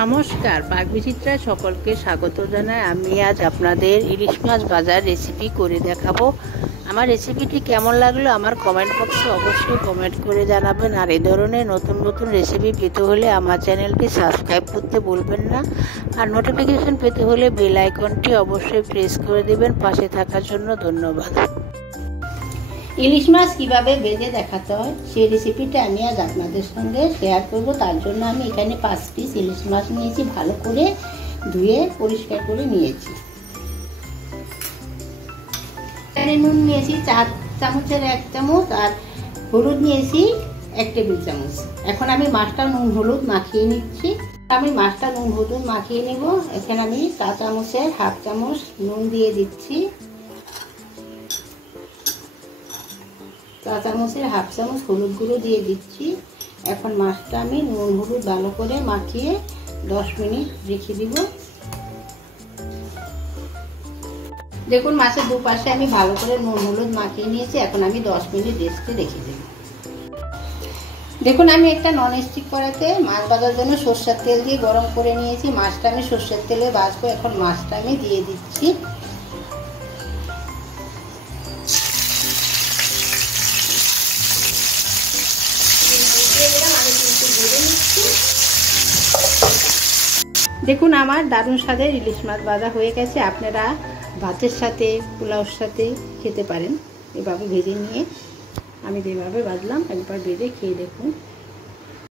নমস্কার, পাকবিচিত্রায় সকলকে স্বাগত জানাই। আমি আজ আপনাদের ইলিশ মাছ ভাজার রেসিপি করে দেখাবো। আমার রেসিপিটি কেমন লাগলো আমার কমেন্ট বক্সে অবশ্যই কমেন্ট করে জানাবেন। আর এই ধরনের নতুন নতুন রেসিপি পেতে হলে আমার চ্যানেলটি সাবস্ক্রাইব করতে ভুলবেন না। আর নোটিফিকেশন পেতে হলে বেল আইকনটি অবশ্যই প্রেস করে দেবেন। পাশে থাকার জন্য ধন্যবাদ। ইলিশ মাছ কীভাবে ভেজে দেখাতে হয় সেই রেসিপিটা আমি আজ আপনাদের সঙ্গে শেয়ার করব। তার জন্য আমি এখানে 5 পিস ইলিশ মাছ নিয়েছি, ভালো করে ধুয়ে পরিষ্কার করে নিয়েছি। এখানে নুন নিয়েছি 4 চামচের 1 চামচ, আর হলুদ নিয়েছি 1 টেবিল চামচ। এখন আমি মাছটা নুন হলুদ মাখিয়ে নিচ্ছি। আমি মাছটা নুন হলুদ মাখিয়ে নেব। এখানে আমি চা চামচের 1/2 চামচ নুন দিয়ে দিচ্ছি, চা চামচের 1/2 চামচ হলুদ গুঁড়ো দিয়ে দিচ্ছি। এখন মাছটা আমি নুন হলুদ ভালো করে মাখিয়ে 10 মিনিট রেখে দিব। দেখুন মাছের দুপাশে আমি ভালো করে নুন হলুদ মাখিয়ে নিয়েছি। এখন আমি 10 মিনিট রেস্টে রেখে দেব। দেখুন আমি একটা ননস্টিক কড়াইতে মাছ ভাজার জন্য সরষের তেল দিয়ে গরম করে নিয়েছি। মাছটা আমি সরষের তেলে ভাজবো। এখন মাছটা আমি দিয়ে দিচ্ছি। দেখুন আমার দারুণ স্বাদের ইলিশ মাছ ভাজা হয়ে গেছে। আপনারা ভাতের সাথে পোলাওর সাথে খেতে পারেন। এভাবে ভেজে নিয়ে আমি যেভাবে ভাজলাম একবার ভেজে খেয়ে দেখুন।